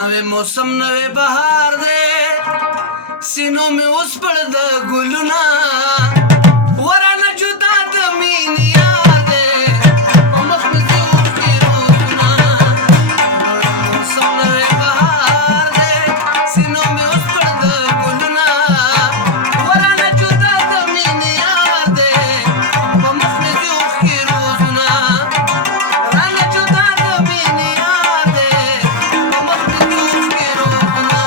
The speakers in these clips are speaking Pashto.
नवे मौसम नवे बहार दे सीनों में उस पड़ द गुलना वरा न जुदा दमीन याद मख में से उठके रोना नवे मौसम नवे बहार दे सीनों में उस पड़ द गुलना वरा न जुदा दमीन याद मख में से उठके रोना वरा न जुदा दमीन याद मख में से उठके रोना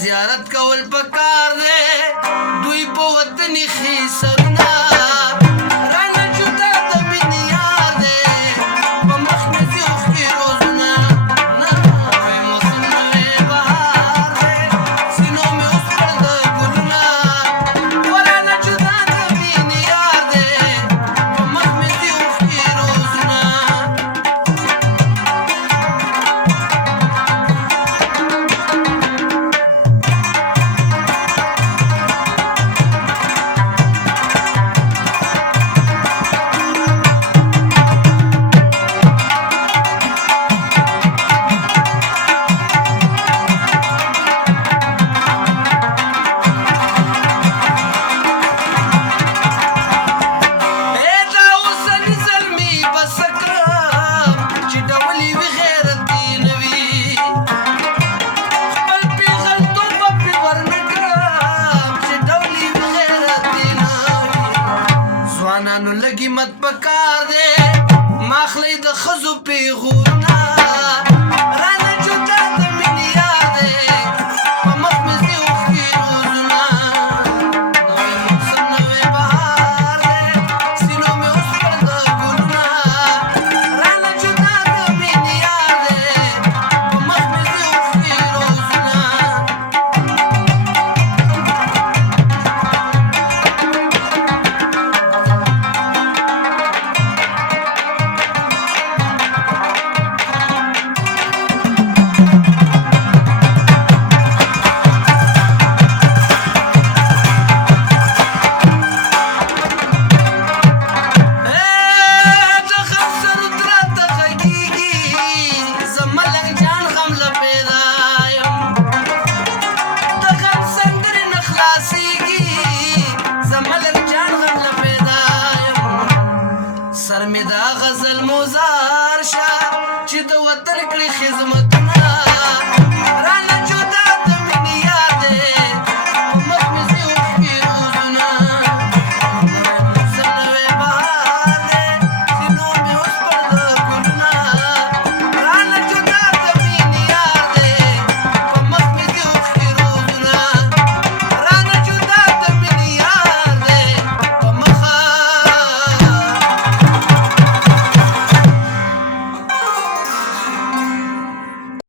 زیارت کول پکار دے دوی په وطن خي سرنا رانه جدا د مینې یار دے په مخ مې زی اوښکې روزونه نوی موسم نوی بهار دے سینو مې اوس کړ د ګلونه ورانه جدا د مینې یار دے په مخ مې زی اوښکې روزونه ځوانانو لګي مت پکار دے ماخلی د خزو پیغور